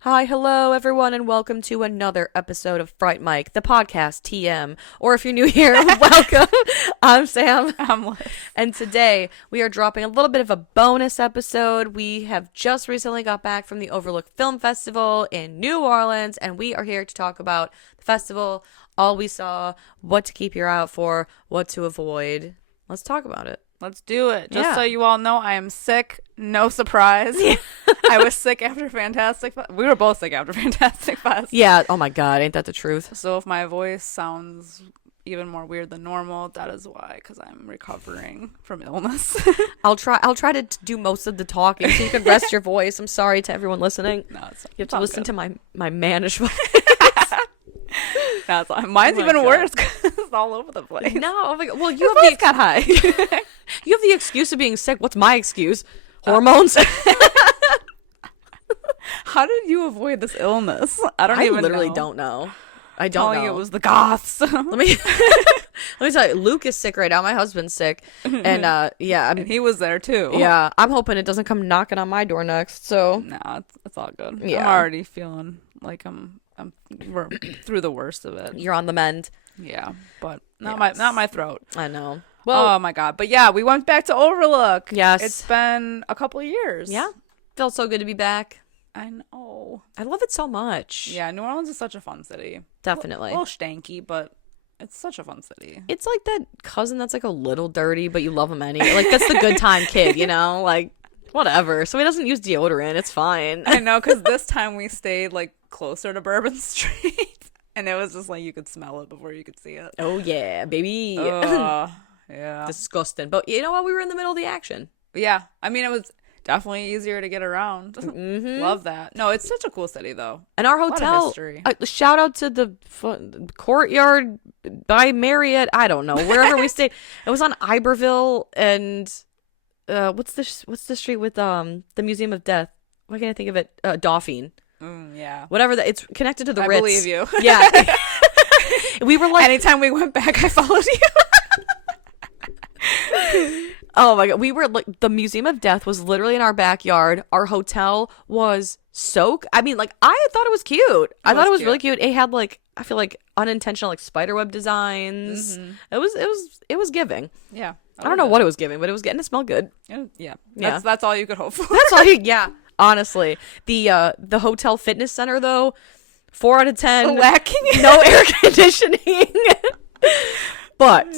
Hi, hello, everyone, and welcome to another episode of Fright Mic, the podcast TM. Or if you're new here, welcome. I'm Sam. I'm Liz. And today we are dropping a little bit of a bonus episode. We have just recently got back from the Overlook Film Festival in New Orleans, and we are here to talk about the festival, all we saw, what to keep your eye out for, what to avoid. Let's talk about it. Let's do it. Just so you all know, I am sick. No surprise. Yeah. I was sick after Fantastic Fest. We were both sick after Fantastic Fest. Yeah. Oh my God. Ain't that the truth? So if my voice sounds even more weird than normal, that is why, because I'm recovering from illness. I'll try to do most of the talking so you can rest your voice. I'm sorry to everyone listening. No, you have to listen to my mannish voice. That's mine's even worse because it's all over the place. No, oh my God. Well, you have the got high. You have the excuse of being sick. What's my excuse? Hormones. How did you avoid this illness? I literally don't know. I don't know. It was the goths. Let me tell you, Luke is sick right now. My husband's sick, and and he was there too. Yeah, I'm hoping it doesn't come knocking on my door next. So no, it's all good. Yeah. I'm already feeling like we're through the worst of it. You're on the mend. Yeah, but not my throat. I know. Well, oh my God. But yeah, we went back to Overlook. Yes. It's been a couple of years. Yeah. Felt so good to be back. I know. I love it so much. Yeah, New Orleans is such a fun city. Definitely. A little stanky, but it's such a fun city. It's like that cousin that's like a little dirty, but you love him anyway. Like, that's the good time kid, you know? Like, whatever. So he doesn't use deodorant. It's fine. I know, because this time we stayed like closer to Bourbon Street. And it was just like you could smell it before you could see it. Oh, yeah, baby. Yeah. Disgusting. But you know what? We were in the middle of the action. Yeah. I mean, it was definitely easier to get around. Mm-hmm. Love that. No, it's such a cool city, though. And our hotel, shout out to the Courtyard by Marriott. I don't know, wherever we stayed. It was on Iberville and what's the street with the Museum of Death? Why can't I think of it? Dauphine. Yeah. Whatever that. It's connected to the Ritz. I believe you. Yeah. We were like, anytime we went back, I followed you. Oh my God. We were like, the Museum of Death was literally in our backyard. Our hotel was I mean, like, I thought it was cute. I thought it was really cute. It had like, I feel like unintentional like spiderweb designs. Mm-hmm. It was giving. Yeah. I don't know what it was giving, but it was getting to smell good. Yeah. That's all you could hope for. That's all yeah. Honestly. The hotel fitness center though, 4 out of 10. Lacking. No air conditioning. But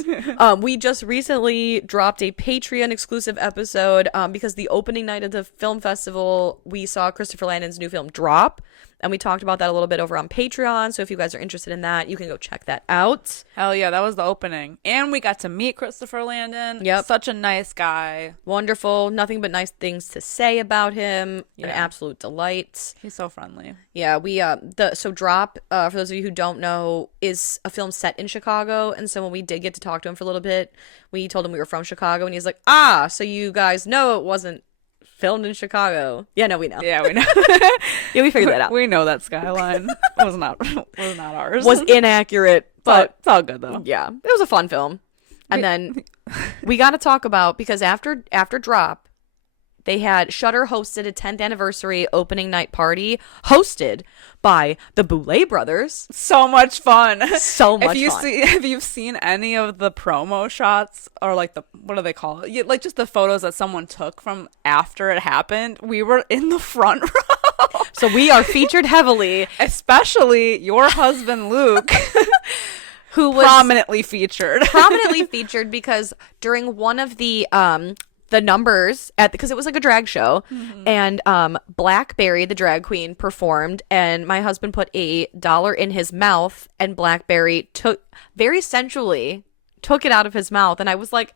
we just recently dropped a Patreon exclusive episode because the opening night of the film festival, we saw Christopher Landon's new film Drop. And we talked about that a little bit over on Patreon. So if you guys are interested in that, you can go check that out. Hell yeah, that was the opening. And we got to meet Christopher Landon. Yep. Such a nice guy. Wonderful. Nothing but nice things to say about him. Yeah. An absolute delight. He's so friendly. Yeah, so Drop, for those of you who don't know, is a film set in Chicago. And so when we did get to talk to him for a little bit, we told him we were from Chicago. And he's like, so you guys know it wasn't filmed in Chicago. Yeah, no, we know. Yeah, we know. Yeah, we figured that out. We know that skyline was not ours. Was inaccurate, but it's all good though. Yeah, it was a fun film. And then we got to talk about, because after Drop, they had Shudder hosted a 10th anniversary opening night party hosted by the Boulet brothers. So much fun. So much fun. If you've seen any of the promo shots, or like what do they call it? Like just the photos that someone took from after it happened, we were in the front row. So we are featured heavily. Especially your husband, Luke. Who was prominently featured because during one of the numbers because it was like a drag show, and Blackberry, the drag queen, performed, and my husband put $1 in his mouth, and Blackberry very sensually took it out of his mouth, and I was like,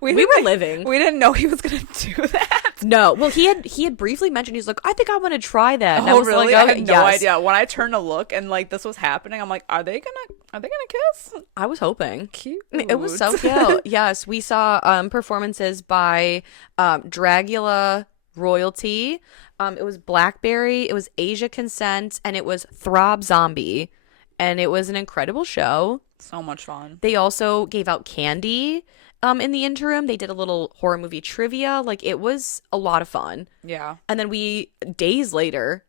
we were living. We didn't know he was gonna do that. No. Well, he had briefly mentioned, he's like, I think I want to try that. And I Oh, was really? like, I okay, had no idea. When I turned to look and like this was happening, I'm like, are they gonna kiss? I was hoping. Cute. It was so cute. Yes, we saw performances by Dragula Royalty. It was Blackberry, it was Asia Consent, and it was Throb Zombie. And it was an incredible show. So much fun. They also gave out candy in the interim. They did a little horror movie trivia. Like, it was a lot of fun. Yeah. And then days later,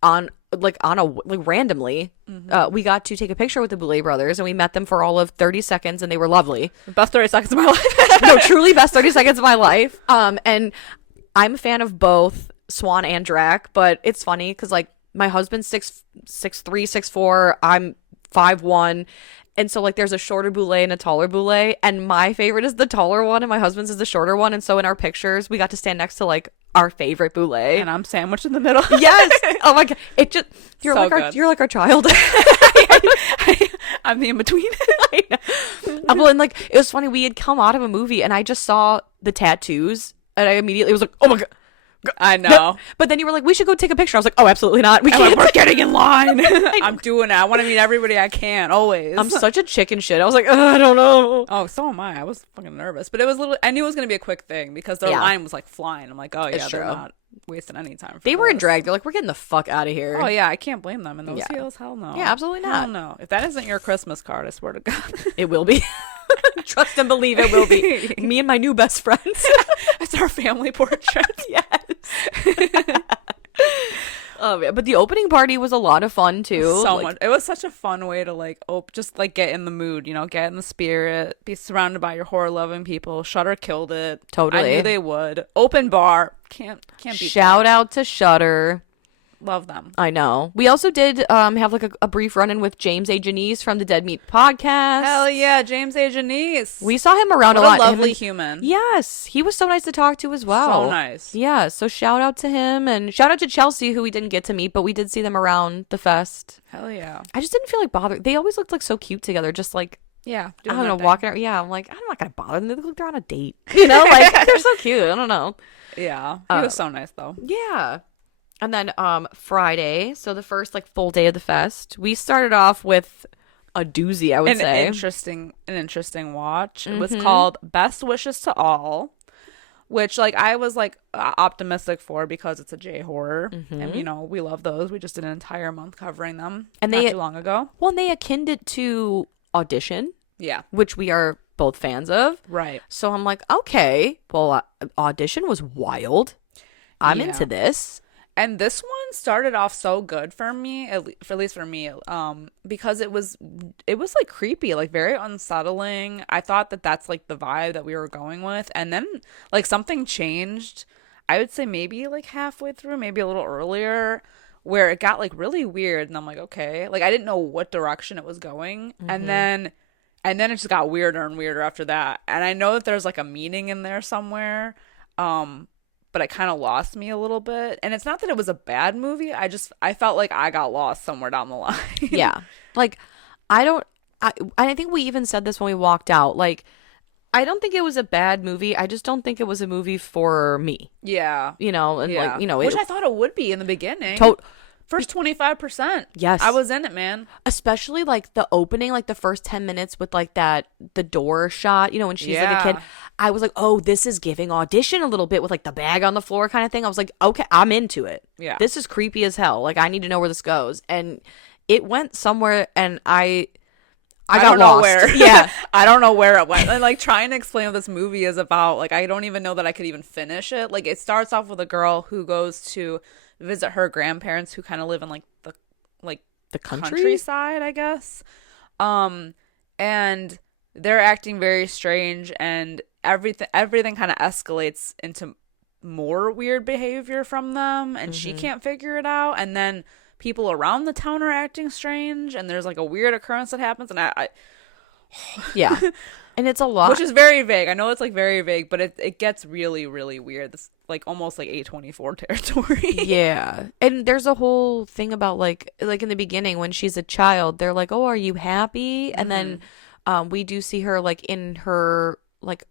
randomly, we got to take a picture with the Boulet brothers, and we met them for all of 30 seconds, and they were lovely. The best 30 seconds of my life. No, truly best 30 seconds of my life. And I'm a fan of both Swan and Drac, but it's funny because, like, my husband's 6'3", 6'4", I'm 5'1", and so, like, there's a shorter Boulet and a taller Boulet, and my favorite is the taller one, and my husband's is the shorter one, and so in our pictures, we got to stand next to, like, our favorite Boulet. And I'm sandwiched in the middle. Yes! Oh my god. You're So like our child. I'm the in-between. I know. Well, and, like, it was funny, we had come out of a movie, and I just saw the tattoos, and I immediately was like, oh my god. I know. But then you were like, we should go take a picture. I was like, oh, absolutely not. We can't. We're getting in line. I'm doing it. I want to meet everybody I can, always. I'm such a chicken shit. I was like, I don't know. Oh, so am I. I was fucking nervous. But it was I knew it was going to be a quick thing because their line was like flying. I'm like, oh, yeah, they're not wasting any time. They were in drag. They're like, we're getting the fuck out of here. Oh, yeah. I can't blame them. In those heels, hell no. Yeah, absolutely not. Hell no. If that isn't your Christmas card, I swear to God. It will be. Trust and believe it will be. Me and my new best friends. It's our family portrait. Yes. Oh, yeah. But the opening party was a lot of fun too. So much. It was such a fun way to like just like get in the mood, you know, get in the spirit, be surrounded by your horror loving people. Shudder killed it. Totally. I knew they would. Open bar. Can't beat Shout out to Shudder. Love them. I know. We also did have like a brief run-in with James A. Janice from the Dead Meat podcast. Hell yeah, James A. Janice. We saw him around what a lot. A lovely human. Yes, he was so nice to talk to as well. So nice. Yeah, so shout out to him and shout out to Chelsea, who we didn't get to meet, but we did see them around the fest. Hell yeah. I just didn't feel like bothered. They always looked like so cute together, just like yeah. I don't know, walking around. Yeah, I'm like, I'm not gonna bother them. They look like they're on a date. You know, like they're so cute. I don't know. Yeah, he was so nice though. Yeah. And then Friday, so the first like full day of the fest, we started off with a doozy, I would say. An interesting watch. Mm-hmm. It was called Best Wishes to All, which like I was like optimistic for because it's a J horror, and you know we love those. We just did an entire month covering them, and not too long ago. Well, and they akined it to Audition, yeah, which we are both fans of, right? So I'm like, okay, well, Audition was wild. I'm into this. And this one started off so good for me, at least for me, because it was like creepy, like very unsettling. I thought that that's like the vibe that we were going with, and then like something changed. I would say maybe like halfway through, maybe a little earlier, where it got like really weird, and I'm like, okay, like I didn't know what direction it was going, and then it just got weirder and weirder after that. And I know that there's like a meaning in there somewhere, but it kind of lost me a little bit. And it's not that it was a bad movie. I felt like I got lost somewhere down the line. Yeah. Like, I think we even said this when we walked out. Like, I don't think it was a bad movie. I just don't think it was a movie for me. Yeah. You know, and like, you know. Which I thought it would be in the beginning. First 25%. Yes. I was in it, man. Especially like the opening, like the first 10 minutes with like the door shot, you know, when she's like a kid. I was like, oh, this is giving Audition a little bit with like the bag on the floor kind of thing. I was like, okay, I'm into it. Yeah. This is creepy as hell. Like, I need to know where this goes. And it went somewhere, and I got lost. Where. Yeah. I don't know where it went. And like trying to explain what this movie is about, like I don't even know that I could even finish it. Like it starts off with a girl who goes to visit her grandparents who kind of live in like the countryside, I guess. And they're acting very strange, and everything kind of escalates into more weird behavior from them, and she can't figure it out. And then people around the town are acting strange, and there's like a weird occurrence that happens, and I yeah. And it's a lot. Which is very vague. I know it's like very vague, but it gets really, really weird. This like almost like A24 territory. Yeah. And there's a whole thing about like in the beginning when she's a child, they're like, oh, are you happy? And then we do see her like in her like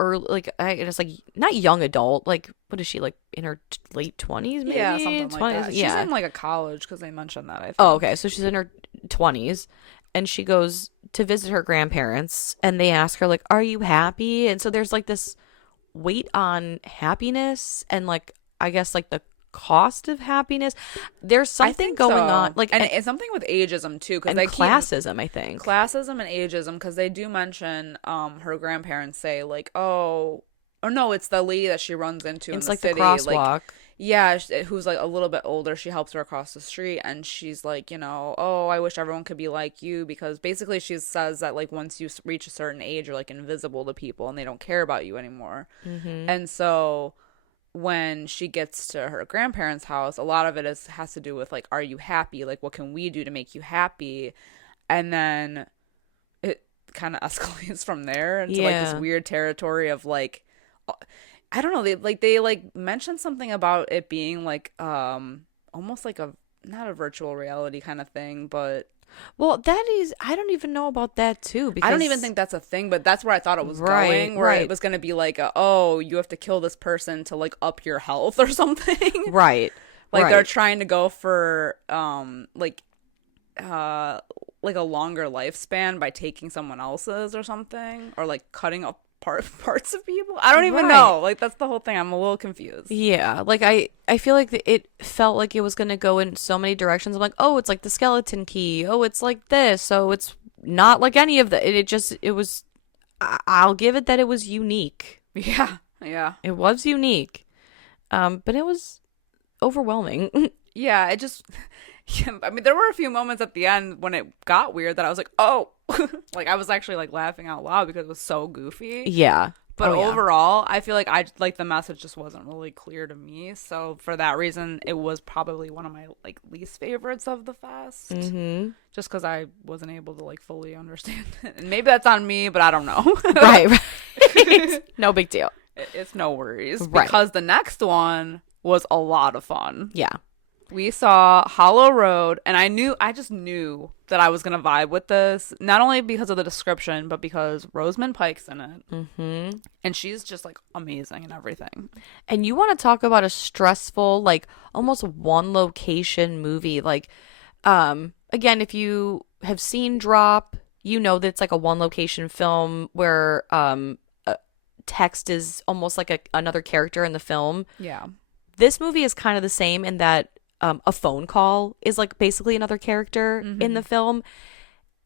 early, like it's like not young adult, like what is she, like in her late 20s maybe? Yeah, something 20s? like that. She's Yeah. in like a college because they mentioned that, I think. Oh, okay. So she's in her 20s and she goes to visit her grandparents and they ask her like, "Are you happy?" And so there's like this weight on happiness and like I guess like the cost of happiness. There's I something think going so. on, like, and it's something with ageism too, because and they classism, I think. classism and ageism, because they do mention her grandparents say like, oh, or no, it's the lady that she runs into in It's the like the city, crosswalk. like, yeah, who's like a little bit older. She helps her across the street, and she's like, you know, oh, I wish everyone could be like you, because basically she says that like once you reach a certain age, you're like invisible to people and they don't care about you anymore. And so when she gets to her grandparents' house, a lot of it has to do with like, are you happy? Like, what can we do to make you happy? And then it kind of escalates from there into like this weird territory of like, I don't know, they mentioned something about it being like almost like a, not a virtual reality kind of thing, but Well, that is, I don't even know about that too, because I don't even think that's a thing, but that's where I thought it was Right, going, where right. it was going to be like, oh, you have to kill this person to like up your health or something. right. Like right. they're trying to go for like a longer lifespan by taking someone else's or something, or like cutting up parts of people. I don't even Right. know. Like that's the whole thing. I'm a little confused. Yeah, like I feel like it felt like it was going to go in so many directions. I'm like, "Oh, it's like the skeleton key. Oh, it's like this. Oh, it's not like any of that." It was I'll give it that it was unique. Yeah. Yeah. It was unique. But it was overwhelming. Yeah, it just yeah, I mean, there were a few moments at the end when it got weird that I was like, "Oh." Like I was actually like laughing out loud because it was so goofy. Yeah. But Oh, yeah. overall, I feel like the message just wasn't really clear to me. So for that reason, it was probably one of my like least favorites of the fest. Mm-hmm. Just because I wasn't able to like fully understand it, and maybe that's on me, but I don't know. Right. No big deal. It's no worries, Right. because the next one was a lot of fun. Yeah. We saw Hollow Road, and I just knew that I was gonna vibe with this, not only because of the description, but because Rosamund Pike's in it, and she's just like amazing and everything. And you want to talk about a stressful, like almost one location movie. Like, again, if you have seen Drop, you know that it's like a one location film where text is almost like another character in the film. Yeah. This movie is kind of the same in that a phone call is like basically another character in the film.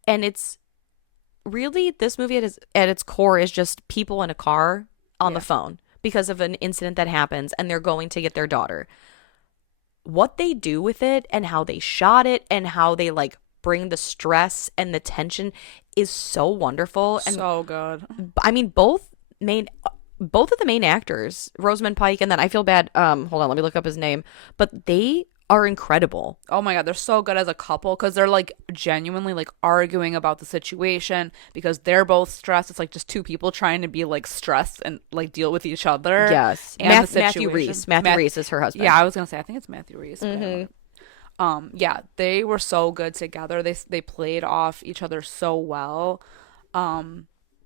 And it's really, this movie at its core is just people in a car on the phone because of an incident that happens and they're going to get their daughter. What they do with it and how they shot it and how they like bring the stress and the tension is so wonderful. And So good. I mean, both of the main actors, Rosamund Pike, and then I feel bad. Hold on, let me look up his name. But they are incredible. Oh my God, they're so good as a couple, because they're like genuinely like arguing about the situation because they're both stressed. It's like just two people trying to be like stressed and like deal with each other. Yes, and the Matthew situation. Rhys. Matthew Rhys is her husband. Yeah, I was gonna say I think it's Matthew Rhys. Yeah, they were so good together. They played off each other so well.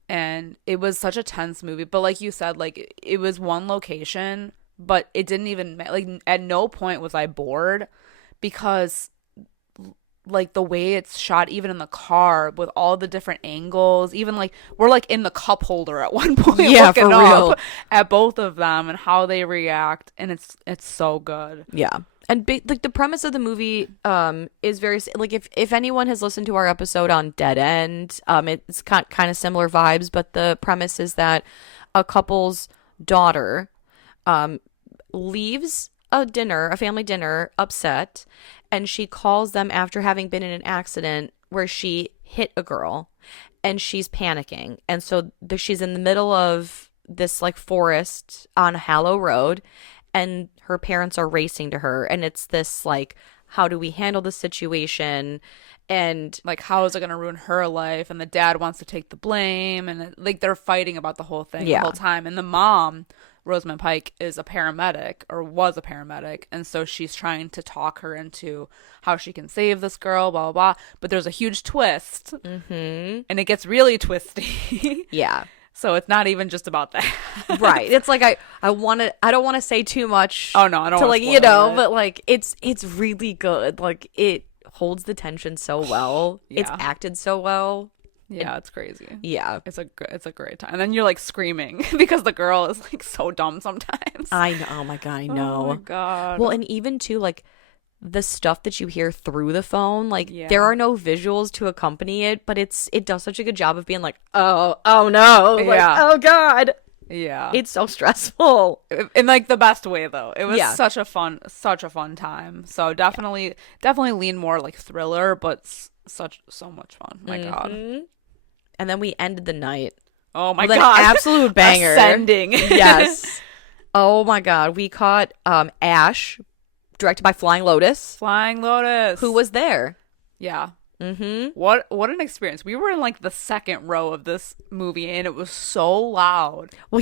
And it was such a tense movie, but like you said, like it was one location, but it didn't even like at no point was I bored, because like the way it's shot, even in the car with all the different angles, even like we're like in the cup holder at one point, Yeah, looking for real. up at both of them and how they react, and it's so good. Yeah. And like the premise of the movie is very like if anyone has listened to our episode on Dead End, it's kind of similar vibes, but the premise is that a couple's daughter leaves a family dinner upset, and she calls them after having been in an accident where she hit a girl, and she's panicking, and so she's in the middle of this like forest on Hallow Road, and her parents are racing to her, and it's this like, how do we handle the situation, and Like, how is it going to ruin her life? And the dad wants to take the blame, and like they're fighting about the whole thing the whole time. And the mom, Rosamund Pike, is a paramedic, or was a paramedic, and so she's trying to talk her into how she can save this girl, blah blah blah. But there's a huge twist, and it gets really twisty. yeah. So it's not even just about that. Right. It's like I don't want to say too much. Oh no, I don't to want like to but like it's really good. Like it holds the tension so well. It's Yeah. acted so well. Yeah, it's crazy. Yeah. It's a great time. And then you're like screaming because the girl is like so dumb sometimes. I know. Oh my god, I know. Oh my god. Well, and even too, like the stuff that you hear through the phone, like Yeah. there are no visuals to accompany it, but it does such a good job of being like, oh no, like, Yeah. oh god, Yeah. it's so stressful. In like the best way though. It was Yeah. such a fun time. So definitely lean more like thriller, but so much fun. My god. And then we ended the night Oh my with an god. absolute banger. Ascending. Yes. Oh my god, we caught Ash, directed by Flying Lotus. Flying Lotus. Who was there? Yeah. What an experience. We were in like the second row of this movie and it was so loud. Well,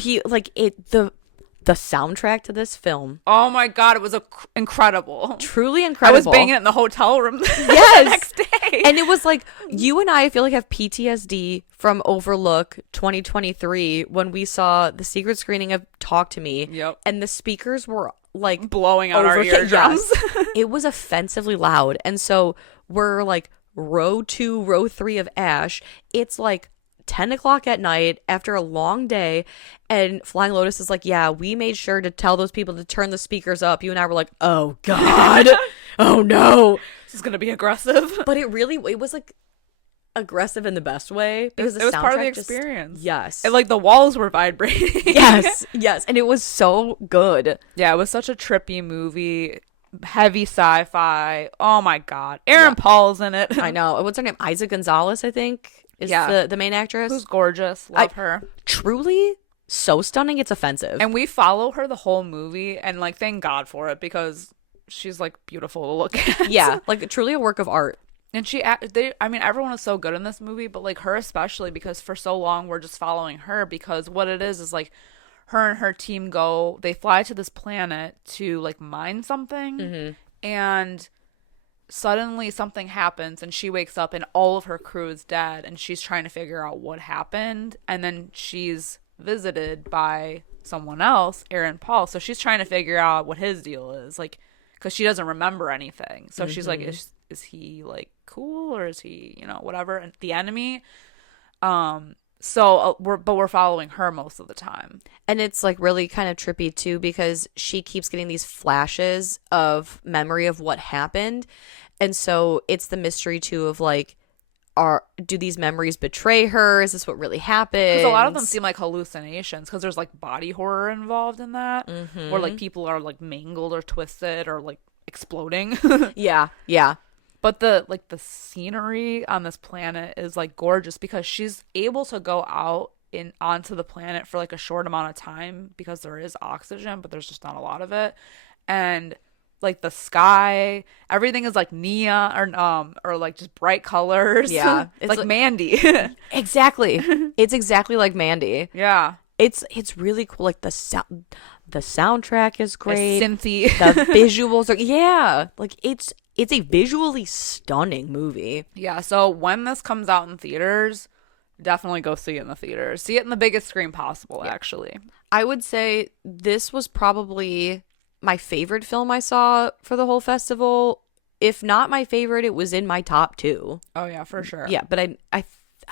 the soundtrack to this film, Oh my god, it was incredible. truly I incredible. was banging it in the hotel room the Yes. next day. And it was like you and I feel like have PTSD from Overlook 2023 when we saw the secret screening of Talk to Me. Yep. And the speakers were like Blowing out our eardrums. Yes. It was offensively loud. And so we're like row 2, row 3 of Ash. It's like 10 o'clock at night after a long day, and Flying Lotus is like, yeah, we made sure to tell those people to turn the speakers up. You and I were like, oh god. Oh no. This is gonna be aggressive. But it was like aggressive in the best way because It was part of the soundtrack just- experience. yes. And like the walls were vibrating. yes, and it was so good. Yeah, it was such a trippy movie. Heavy sci-fi. Oh my god. Aaron Paul's in it. I know. What's her name? Isa Gonzalez, I think, is the main actress. Who's gorgeous. Love her. Truly so stunning, it's offensive. And we follow her the whole movie, and like thank God for it because she's like beautiful to look at. yeah, like truly a work of art. And everyone is so good in this movie, but like her especially because for so long we're just following her because what it is like her and her team they fly to this planet to like mine something and suddenly something happens and she wakes up and all of her crew is dead and she's trying to figure out what happened and then she's visited by someone else, Aaron Paul. So she's trying to figure out what his deal is, like, because she doesn't remember anything. So she's like, is he like cool or is he, whatever, and the enemy? So we're following her most of the time. And it's like really kind of trippy too because she keeps getting these flashes of memory of what happened. And so it's the mystery too of like, do these memories betray her? Is this what really happened? Because a lot of them seem like hallucinations because there's like body horror involved in that where like people are like mangled or twisted or like exploding. Yeah. But the scenery on this planet is like gorgeous because she's able to go out onto the planet for like a short amount of time because there is oxygen, but there's just not a lot of it. And like the sky, everything is like neon or like just bright colors. Yeah. It's like Mandy. Exactly. It's exactly like Mandy. Yeah. It's really cool. Like the soundtrack is great. Synthy. The visuals are like it's a visually stunning movie. Yeah, so when this comes out in theaters, definitely go see it in the theaters. See it in the biggest screen possible, actually. I would say this was probably my favorite film I saw for the whole festival. If not my favorite, it was in my top 2. Oh yeah, for sure. Yeah, but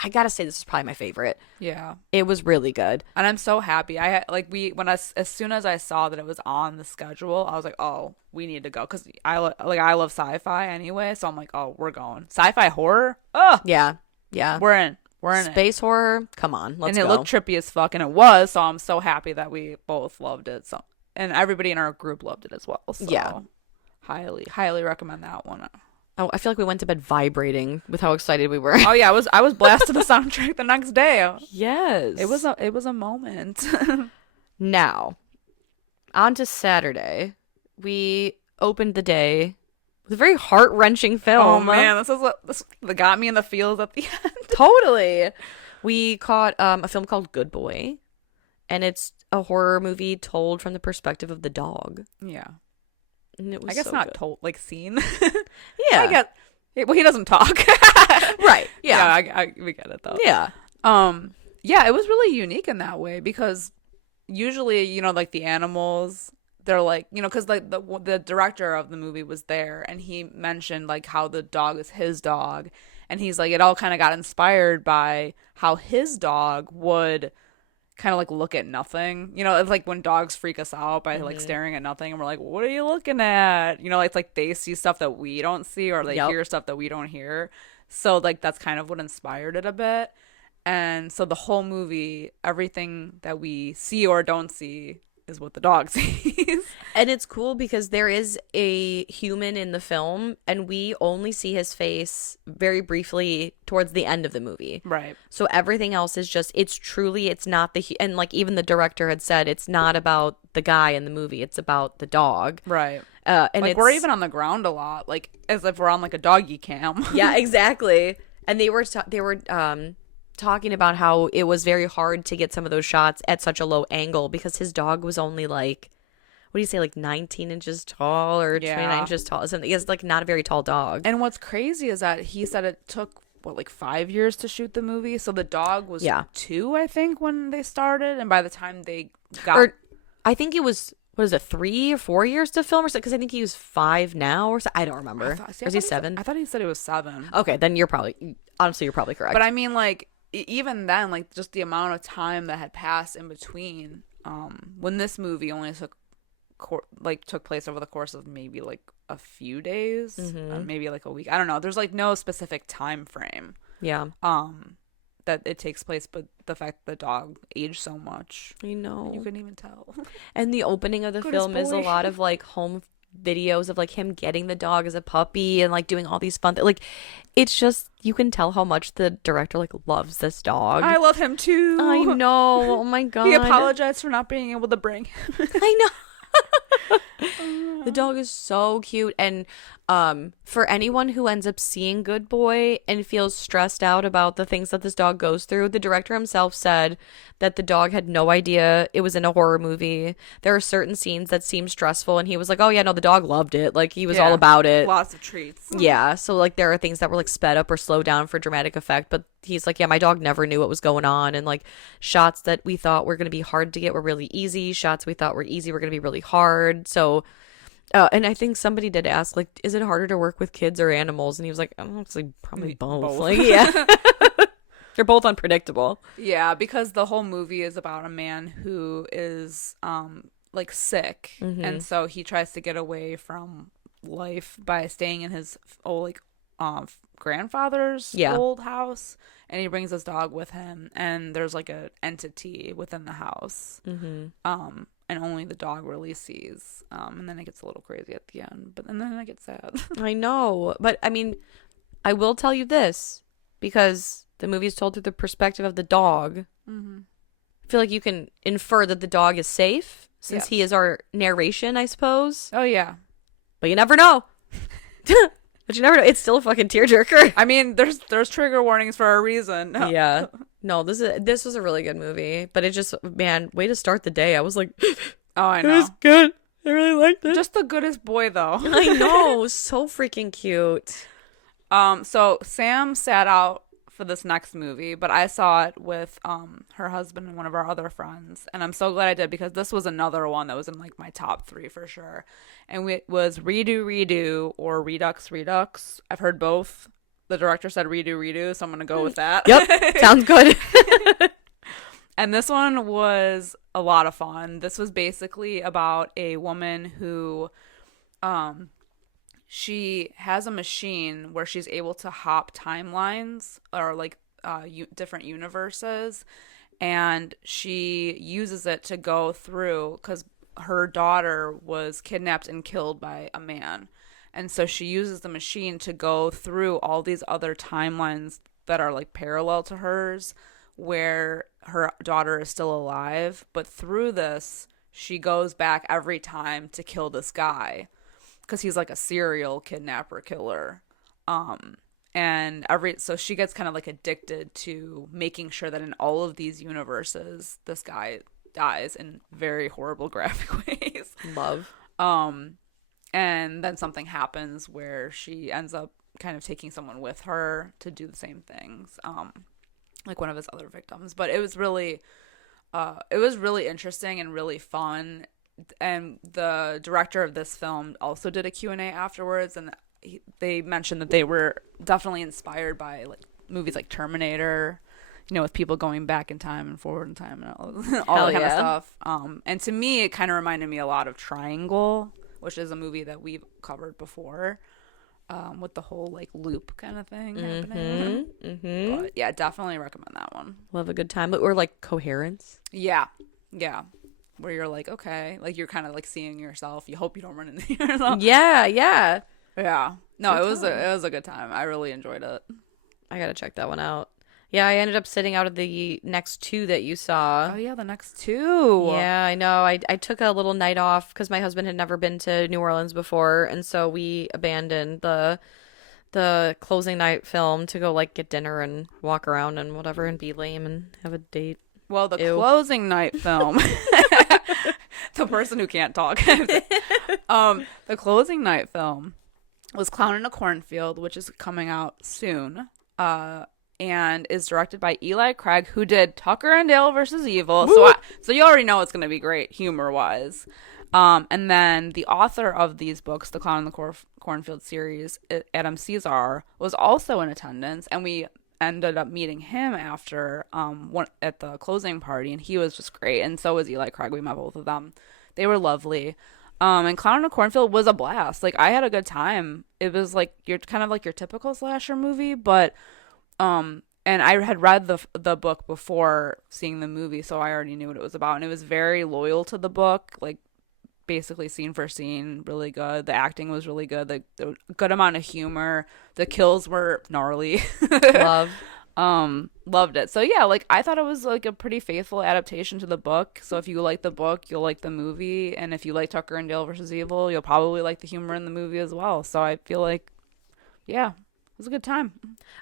I gotta say this is probably my favorite. Yeah. It was really good. And I'm so happy. As soon as I saw that it was on the schedule, I was like, oh, we need to go. Because I love sci-fi anyway. So I'm like, oh, we're going. Sci-fi horror? Oh, Yeah. we're in it. Space horror? Come on, let's go. And it looked trippy as fuck. And it was. So I'm so happy that we both loved it. So, and everybody in our group loved it as well. So Yeah. highly, highly recommend that one. Oh, I feel like we went to bed vibrating with how excited we were. Oh yeah, I was blasting the soundtrack the next day. Yes. It was a moment. Now, on to Saturday. We opened the day with a very heart-wrenching film. Oh man, this got me in the feels at the end. Totally. We caught a film called Good Boy, and it's a horror movie told from the perspective of the dog. Yeah. And it was I guess so not good. told, like seen. Yeah. I get. Well, he doesn't talk. Right. Yeah. Yeah, we get it though. Yeah. Yeah, it was really unique in that way because usually, you know, like the animals, they're like, you know, because like the director of the movie was there and he mentioned like how the dog is his dog. And he's like, it all kind of got inspired by how his dog would kind of like look at nothing. You know, it's like when dogs freak us out by like staring at nothing and we're like, what are you looking at? You know, it's like they see stuff that we don't see or they hear stuff that we don't hear. So like that's kind of what inspired it a bit. And so the whole movie, everything that we see or don't see is what the dog sees. And it's cool because there is a human in the film and we only see his face very briefly towards the end of the movie. Right. So everything else is just, it's not and like even the director had said, it's not about the guy in the movie. It's about the dog. Right. And like we're even on the ground a lot, like as if we're on like a doggy cam. Yeah, exactly. And they were talking about how it was very hard to get some of those shots at such a low angle because his dog was only like, what do you say, like 19 inches tall or 29 inches tall or something. It's like not a very tall dog. And what's crazy is that he said it took like 5 years to shoot the movie. So the dog was 2, I think, when they started, and by the time they got, or I think it was, what is it, 3 or 4 years to film or something? Because I think he was 5 now or so. I don't remember. Was he 7? I thought he said it was 7. Okay, then you're probably correct. But I mean, like even then, like just the amount of time that had passed in between, when this movie only took place over the course of maybe like a few days, maybe like a week. I don't know. There's like no specific time frame. Yeah. That it takes place, but the fact the dog aged so much, I know, you couldn't even tell. And the opening of the film is a lot of like home videos of like him getting the dog as a puppy and like doing all these fun like it's just, you can tell how much the director like loves this dog. I love him too. I know. Oh my god. He apologized for not being able to bring him. I know. The dog is so cute. And for anyone who ends up seeing Good Boy and feels stressed out about the things that this dog goes through, the director himself said that the dog had no idea it was in a horror movie. There are certain scenes that seem stressful and he was like, oh yeah, no, the dog loved it. Like he was all about it. Lots of treats. Yeah. So like there are things that were like sped up or slowed down for dramatic effect, but he's like, yeah, my dog never knew what was going on. And like shots that we thought were going to be hard to get were really easy. Shots we thought were easy were going to be really hard. So and I think somebody did ask, like, is it harder to work with kids or animals? And he was like, honestly, probably both. Like, yeah. They're both unpredictable. Yeah, because the whole movie is about a man who is like sick. And so he tries to get away from life by staying in his old grandfather's old house. And he brings his dog with him. And there's like an entity within the house. And only the dog really sees. And then it gets a little crazy at the end. And then I get sad. I know. But, I mean, I will tell you this. Because the movie is told through the perspective of the dog. I feel like you can infer that the dog is safe. Since he is our narration, I suppose. Oh, yeah. But you never know. But you never know. It's still a fucking tearjerker. I mean, there's trigger warnings for a reason. Yeah. No, this was a really good movie, but it just, man, way to start the day. I was like, oh, I know. It was good. I really liked it. Just the goodest boy, though. I know. So freaking cute. So Sam sat out for this next movie, but I saw it with her husband and one of our other friends, and I'm so glad I did because this was another one that was in like my top 3 for sure. And it was Redo Redo or Redux Redux. I've heard both. The director said Redo Redo, so I'm gonna go with that. Yep, sounds good. And this one was a lot of fun. This was basically about a woman who she has a machine where she's able to hop timelines or like different universes, and she uses it to go through because her daughter was kidnapped and killed by a man. And so she uses the machine to go through all these other timelines that are like parallel to hers where her daughter is still alive. But through this, she goes back every time to kill this guy because he's like a serial kidnapper killer. So she gets kind of like addicted to making sure that in all of these universes, this guy dies in very horrible graphic ways. Love. And then something happens where she ends up kind of taking someone with her to do the same things. like one of his other victims. But it was really interesting and really fun. And the director of this film also did a Q&A afterwards, and they mentioned that they were definitely inspired by like movies like Terminator, with people going back in time and forward in time and all that kind of stuff. And to me, it kind of reminded me a lot of Triangle, which is a movie that we've covered before, with the whole like loop kind of thing happening. But yeah, definitely recommend that one. We'll have a good time. Or like Coherence. Yeah. Where you're like, okay, like you're kind of like seeing yourself. You hope you don't run into yourself. Yeah. No, it was a good time. I really enjoyed it. I gotta check that one out. Yeah, I ended up sitting out of the next two that you saw. Oh yeah, the next two. Yeah, I know. I took a little night off because my husband had never been to New Orleans before, and so we abandoned the closing night film to go like get dinner and walk around and whatever and be lame and have a date. Well, the closing night film. The person who can't talk. The closing night film was Clown in a Cornfield, which is coming out soon. And is directed by Eli Craig, who did Tucker and Dale versus Evil. So you already know it's going to be great humor-wise. And then the author of these books, the Clown in the Cornfield series, Adam Cesar, was also in attendance, and we ended up meeting him after at the closing party, and he was just great, and so was Eli Craig. We met both of them. They were lovely. And Clown in a Cornfield was a blast. Like, I had a good time. It was like your typical slasher movie, but and I had read the book before seeing the movie, so I already knew what it was about, and it was very loyal to the book, like basically scene for scene, really good. The acting was really good. The good amount of humor. The kills were gnarly. Loved it. So yeah, like I thought it was like a pretty faithful adaptation to the book. So if you like the book, you'll like the movie, and if you like Tucker and Dale versus Evil, you'll probably like the humor in the movie as well. So I feel like, yeah, it was a good time.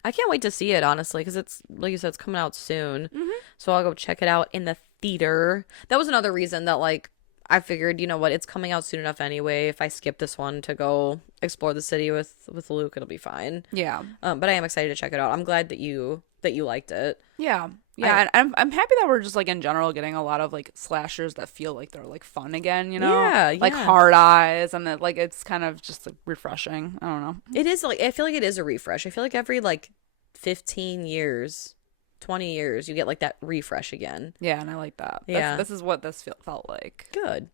I can't wait to see it, honestly, because it's, like you said, it's coming out soon. So I'll go check it out in the theater. That was another reason that, like, I figured, you know what, it's coming out soon enough anyway. If I skip this one to go explore the city with Luke, it'll be fine. Yeah. But I am excited to check it out. I'm glad that you liked it. Yeah. Yeah, and I'm happy that we're just like in general getting a lot of like slashers that feel like they're like fun again, you know? Yeah. Like Hard Eyes, and that like it's kind of just like refreshing. I don't know. It is, like, I feel like it is a refresh. I feel like every like 15 years, 20 years, you get like that refresh again. Yeah, and I like that. This is what this felt like. Good.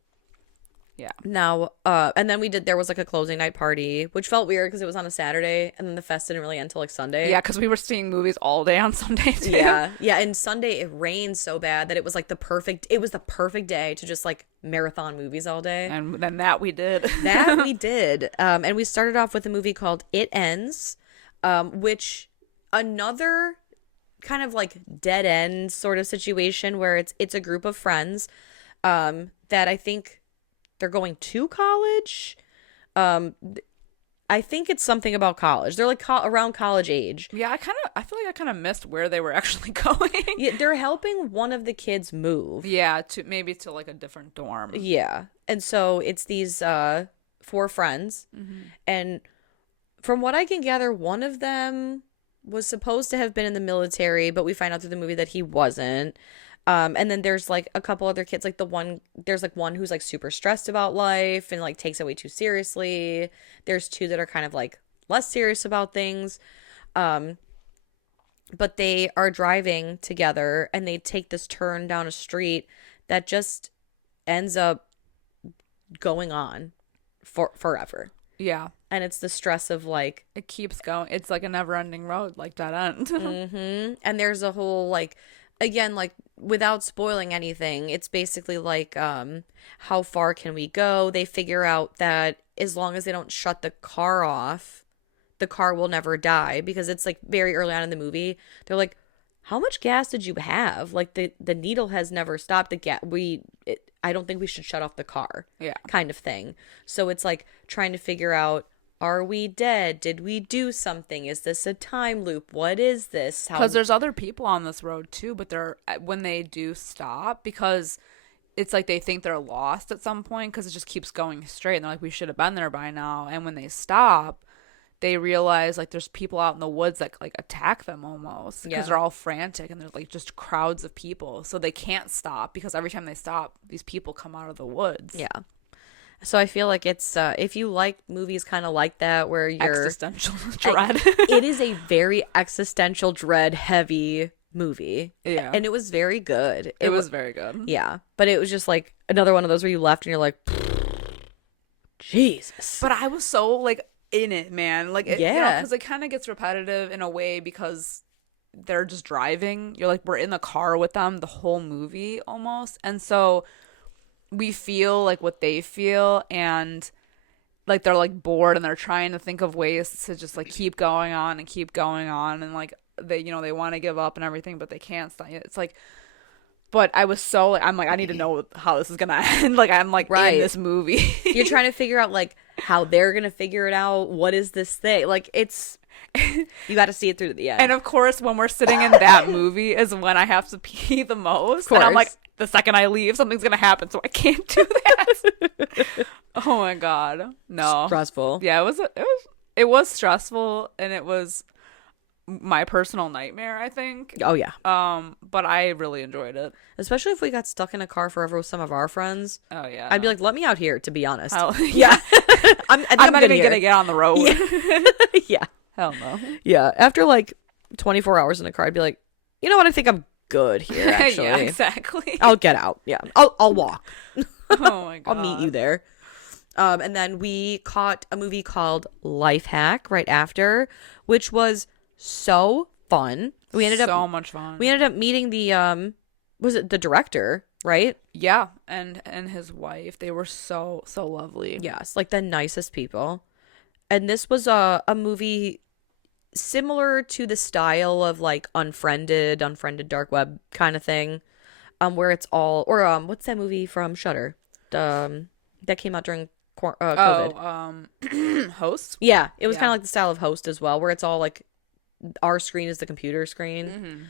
Yeah. Now, and then there was like a closing night party, which felt weird because it was on a Saturday, and then the fest didn't really end until like Sunday. Yeah, because we were seeing movies all day on Sunday too. Yeah. And Sunday it rained so bad that it was like the perfect day to just like marathon movies all day. And then that we did. And we started off with a movie called It Ends, which another kind of like dead end sort of situation where it's a group of friends that I think they're going to college. I think it's something about college. They're like around college age. Yeah, I feel like I kind of missed where they were actually going. Yeah, they're helping one of the kids move. Yeah, to like a different dorm. Yeah. And so it's these 4 friends. And from what I can gather, one of them was supposed to have been in the military, but we find out through the movie that he wasn't. And then there's like a couple other kids, like there's like one who's like super stressed about life and like takes it way too seriously. There's 2 that are kind of like less serious about things. But they are driving together and they take this turn down a street that just ends up going on forever. Yeah. And it's the stress of like, it keeps going. It's like a never ending road, like that end. And there's a whole like, again, like without spoiling anything, it's basically like how far can we go? They figure out that as long as they don't shut the car off, the car will never die, because it's like very early on in the movie. They're like, how much gas did you have? Like the needle has never stopped. I don't think we should shut off the car. Yeah. Kind of thing. So it's like trying to figure out, are we dead? Did we do something? Is this a time loop? What is this? Because there's other people on this road too, but when they do stop, because it's like they think they're lost at some point because it just keeps going straight, and they're like, we should have been there by now. And when they stop, they realize like there's people out in the woods that like attack them almost because they're all frantic and there's like just crowds of people, so they can't stop because every time they stop, these people come out of the woods. Yeah. So I feel like it's if you like movies kind of like that where you're existential dread. It is a very existential dread heavy movie. Yeah. And it was very good. It was very good. Yeah. But it was just like another one of those where you left and you're like, Jesus. But I was so like in it, man. Like, it, yeah. Because it kind of gets repetitive in a way because they're just driving. You're like, we're in the car with them the whole movie almost. And so we feel like what they feel, and like they're like bored and they're trying to think of ways to just like keep going on and keep going on, and like they, you know, they want to give up and everything, but they can't stop. It's like, but I was so like, I'm like, I need to know how this is gonna end. Like, I'm like in this movie. You're trying to figure out like how they're gonna figure it out. What is this thing? Like, it's you got to see it through to the end. And of course, when we're sitting in that movie is when I have to pee the most. And I'm like, the second I leave, something's gonna happen, so I can't do that. Oh my god, no, stressful. Yeah, it was stressful, and it was my personal nightmare, I think. Oh yeah. But I really enjoyed it, especially if we got stuck in a car forever with some of our friends. Oh yeah, I'd be like, let me out here. To be honest, yeah, I'm not even gonna get on the road. Yeah. Hell no. Yeah, after like 24 hours in a car, I'd be like, you know what? I think I'm good here. Actually, yeah, exactly. I'll get out. Yeah, I'll walk. Oh my god, I'll meet you there. And then we caught a movie called Life Hack right after, which was so fun. We ended so much fun. We ended up meeting the was it the director, right? Yeah, and his wife. They were so lovely. Yes, like the nicest people. And this was a movie similar to the style of like Unfriended Dark Web kind of thing, where it's all what's that movie from Shudder, that came out during COVID? Host. Yeah, it was kind of like the style of Host as well, where it's all like our screen is the computer screen. Mm-hmm.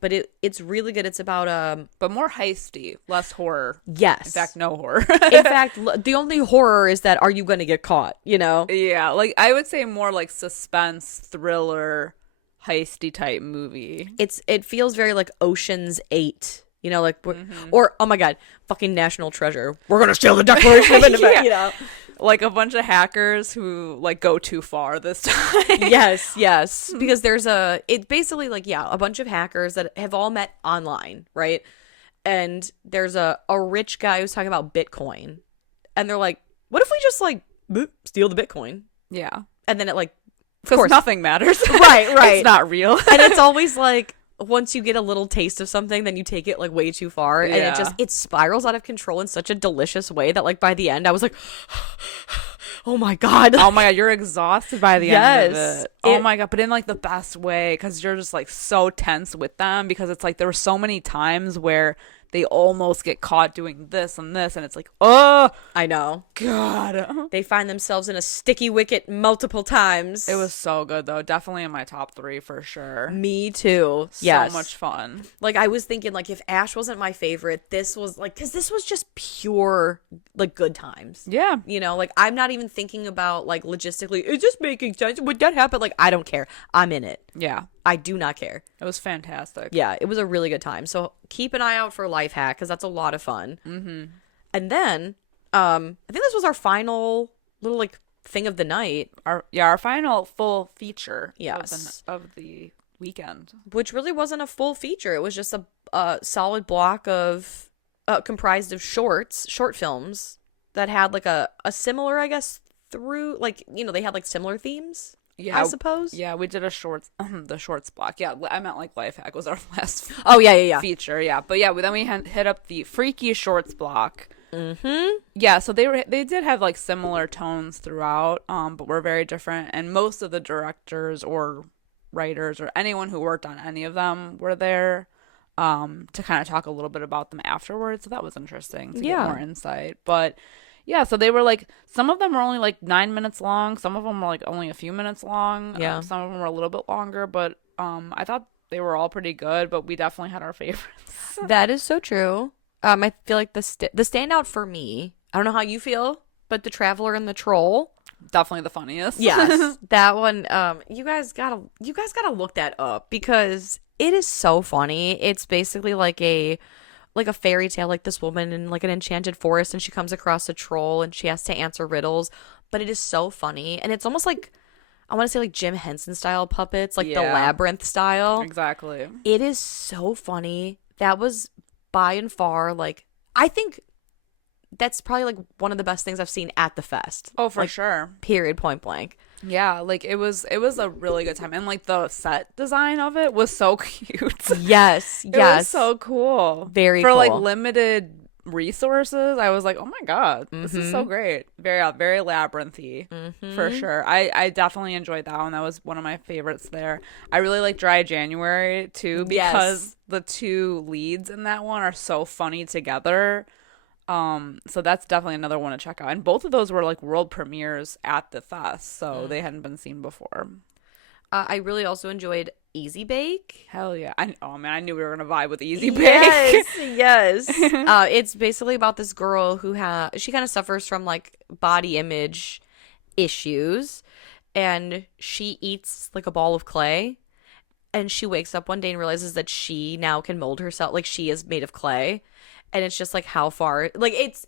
But it's really good. It's about but more heisty, less horror. Yes. In fact, no horror. In fact, the only horror is that are you going to get caught, you know? Yeah, like I would say more like suspense, thriller, heisty type movie. It feels very like Ocean's 8, you know, like or oh my god, fucking National Treasure. We're going to steal the Declaration of Independence, you know. Like a bunch of hackers who like go too far this time. yes, because it's basically like, yeah, a bunch of hackers that have all met online, right? And there's a rich guy who's talking about Bitcoin, and they're like, what if we just like steal the Bitcoin? Yeah. And then it like, of because course nothing matters. right It's not real. And it's always like, once you get a little taste of something, then you take it like way too far, and it spirals out of control in such a delicious way that like by the end I was like, oh my god, you're exhausted by the end of it. Oh my god, but in like the best way, because you're just like so tense with them, because it's like there were so many times where they almost get caught doing this and this, and it's like, oh, I know, god, they find themselves in a sticky wicket multiple times. It was so good though, definitely in my top 3 for sure. Me too. So much fun. Like I was thinking, like if Ash wasn't my favorite, this was like, because this was just pure like good times. Yeah, you know, like I'm not even thinking about like logistically, it's just making sense, would that happen? Like I don't care, I'm in it. Yeah, I do not care. It was fantastic. Yeah, it was a really good time. So keep an eye out for Life Hack, because that's a lot of fun. Mm-hmm. And then I think this was our final little like thing of the night. Our final full feature. Yes. Of the weekend, which really wasn't a full feature. It was just a solid block of comprised of short films that had like a similar, I guess, through like, you know, they had like similar themes. Yeah, I suppose. Yeah, we did a shorts, the shorts block. Yeah, I meant like Life Hack was our last. Oh yeah. Feature. Yeah, but yeah, then we hit up the freaky shorts block. Mm-hmm. Yeah, so they did have like similar tones throughout, but were very different. And most of the directors or writers or anyone who worked on any of them were there, to kind of talk a little bit about them afterwards. So that was interesting to get more insight. But yeah, so they were like, some of them were only like 9 minutes long. Some of them were like only a few minutes long. Yeah. Some of them were a little bit longer, but I thought they were all pretty good, but we definitely had our favorites. That is so true. I feel like the standout for me, I don't know how you feel, but The Traveler and the Troll definitely the funniest. Yes, that one. You guys gotta look that up because it is so funny. It's basically like a fairy tale, like this woman in like an enchanted forest, and she comes across a troll, and she has to answer riddles. But it is so funny, and it's almost like, I want to say like Jim Henson style puppets, like the Labyrinth style. Exactly. It is so funny. That was by and far, like, I think that's probably like one of the best things I've seen at the fest. Oh, for like, sure. Period, point blank. Yeah, like it was a really good time, and like the set design of it was so cute. Yes, It was so cool. Very for cool. like limited resources. I was like, oh my god, this is so great. Very labyrinthy for sure. I definitely enjoyed that one. That was one of my favorites there. I really like Dry January too because the two leads in that one are so funny together. So that's definitely another one to check out. And both of those were like world premieres at the fest, so they hadn't been seen before. I really also enjoyed Easy Bake. Hell yeah. I knew we were going to vibe with Easy Bake. Yes. It's basically about this girl who she kind of suffers from like body image issues, and she eats like a ball of clay, and she wakes up one day and realizes that she now can mold herself, like she is made of clay. And it's just like how far, like it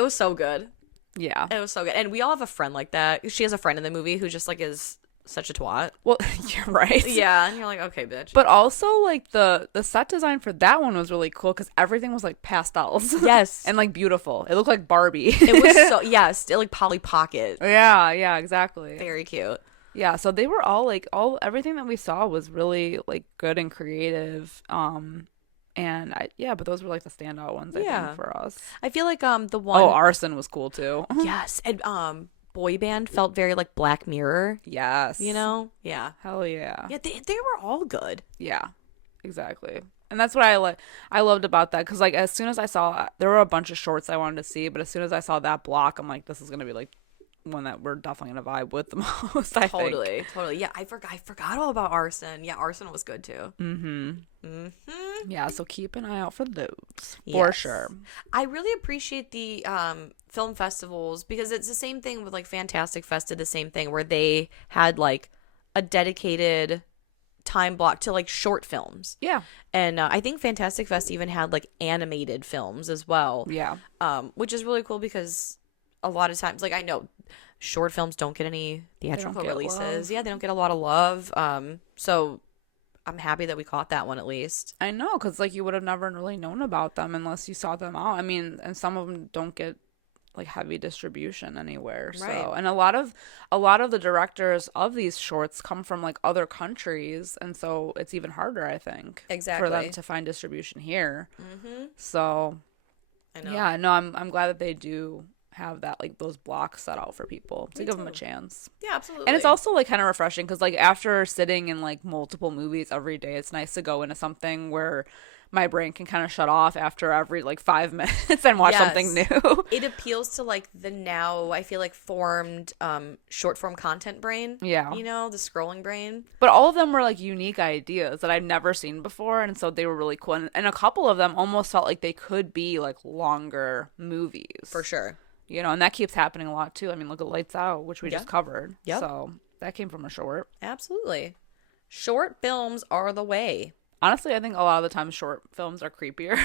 was so good. Yeah. It was so good. And we all have a friend like that. She has a friend in the movie who just like is such a twat. Well, you're right. Yeah. And you're like, okay, bitch. But also like the set design for that one was really cool because everything was like pastels. Yes. And like beautiful. It looked like Barbie. It was so, yes, like Polly Pocket. Yeah, exactly. Very cute. Yeah, so they were all like everything that we saw was really like good and creative. But those were like the standout ones I think for us. I feel like the one Arson was cool too. Yes. And Boy Band felt very like Black Mirror. Yes. You know? Yeah. Hell yeah. Yeah, they were all good. Yeah. Exactly. And that's what I loved about that cuz like as soon as I saw there were a bunch of shorts I wanted to see, but as soon as I saw that block I'm like this is going to be like one that we're definitely gonna vibe with the most. I think. Totally. Yeah, I forgot all about Arson. Yeah, Arson was good too. Yeah, so keep an eye out for those for sure. I really appreciate the film festivals because it's the same thing with like Fantastic Fest did the same thing where they had like a dedicated time block to like short films. Yeah, and I think Fantastic Fest even had like animated films as well. Yeah, which is really cool because a lot of times, like I know short films don't get any theatrical releases. Love. Yeah, they don't get a lot of love. So I'm happy that we caught that one at least. I know, because like you would have never really known about them unless you saw them out. I mean, and some of them don't get like heavy distribution anywhere. Right. So, and a lot of the directors of these shorts come from like other countries, and so it's even harder, I think, for them to find distribution here. So, I know. Yeah, no, I'm glad that they do have that like those blocks set out for people to give them a chance. Yeah, absolutely. And it's also like kind of refreshing because like after sitting in like multiple movies every day, it's nice to go into something where my brain can kind of shut off after every like 5 minutes and watch something new. It appeals to like the now I feel like formed short form content brain. Yeah, you know, the scrolling brain. But all of them were like unique ideas that I've never seen before, and so they were really cool. And a couple of them almost felt like they could be like longer movies for sure. You know, and that keeps happening a lot too. I mean, look at Lights Out, which we just covered. Yeah. So that came from a short. Absolutely. Short films are the way. Honestly, I think a lot of the time short films are creepier.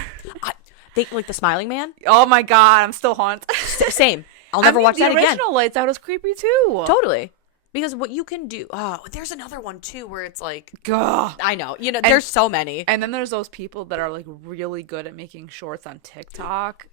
They like The Smiling Man. Oh my God, I'm still haunted. Same. I'll never watch that again. The original Lights Out is creepy too. Totally. Because what you can do, there's another one too where it's like, Gah. I know, you know, there's so many. And then there's those people that are like really good at making shorts on TikTok.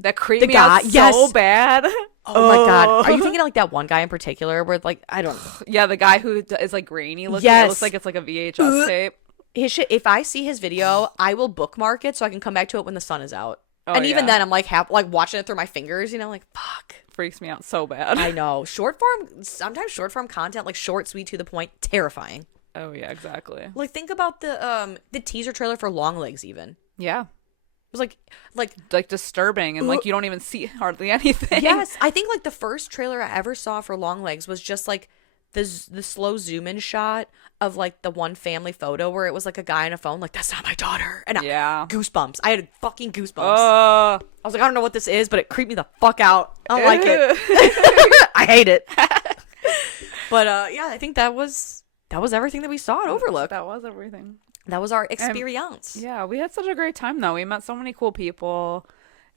That creeped me out so bad. Oh my God. Are you thinking of like that one guy in particular where like, I don't know. Yeah, the guy who is like grainy looking. Yes. It looks like it's like a VHS tape. His shit, if I see his video, I will bookmark it so I can come back to it when the sun is out. Oh, and even then I'm like watching it through my fingers, you know, like fuck. Freaks me out so bad. I know. Sometimes short form content, like short, sweet, to the point, terrifying. Oh yeah, exactly. Like think about the teaser trailer for Long Legs even. Yeah. It was like disturbing and like you don't even see hardly anything. Yes, I think like the first trailer I ever saw for Long Legs was just like the slow zoom in shot of like the one family photo where it was like a guy on a phone like, that's not my daughter, and goosebumps. I had fucking goosebumps. I was like, I don't know what this is, but it creeped me the fuck out. I don't like it. I hate it. But yeah, I think that was everything that we saw at Overlook. That was everything. That was our experience. Yeah, we had such a great time though. We met so many cool people,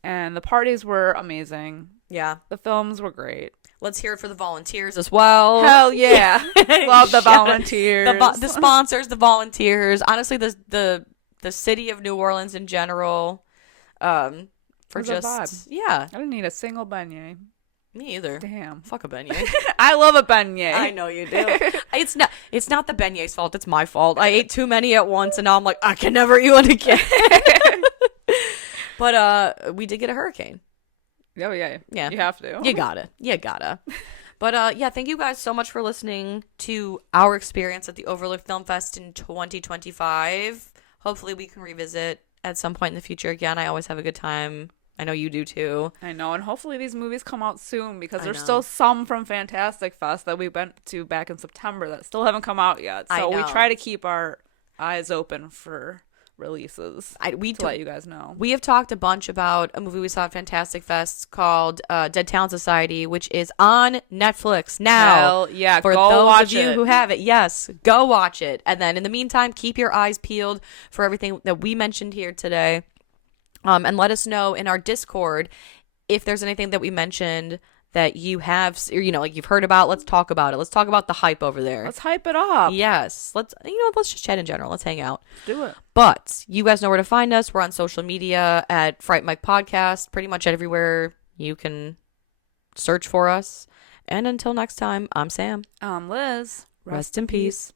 and the parties were amazing. Yeah, the films were great. Let's hear it for the volunteers as well. Hell yeah. Love the volunteers. The sponsors, the volunteers. Honestly, the city of New Orleans in general. For just, vibe. Yeah. I didn't need a single beignet. Me either. Damn. Fuck a beignet. I love a beignet. I know you do. It's not the beignet's fault. It's my fault. I ate too many at once, and now I'm like, I can never eat one again. But we did get a hurricane. Oh, yeah. Yeah. You have to. You gotta. But yeah, thank you guys so much for listening to our experience at the Overlook Film Fest in 2025. Hopefully we can revisit at some point in the future again. I always have a good time. I know you do too. I know, and hopefully these movies come out soon because there's still some from Fantastic Fest that we went to back in September that still haven't come out yet. So we try to keep our eyes open for releases to let you guys know. We have talked a bunch about a movie we saw at Fantastic Fest called Dead Talent Society, which is on Netflix now. Hell yeah, for go those watch of you it. who have it. Yes, go watch it. And then in the meantime, keep your eyes peeled for everything that we mentioned here today. And let us know in our Discord if there's anything that we mentioned that you have, or, like you've heard about. Let's talk about it. Let's talk about the hype over there. Let's hype it up. Yes. Let's just chat in general. Let's hang out. Do it. But you guys know where to find us. We're on social media at Fright Mic Podcast, pretty much everywhere you can search for us. And until next time, I'm Sam. I'm Liz. Rest in peace.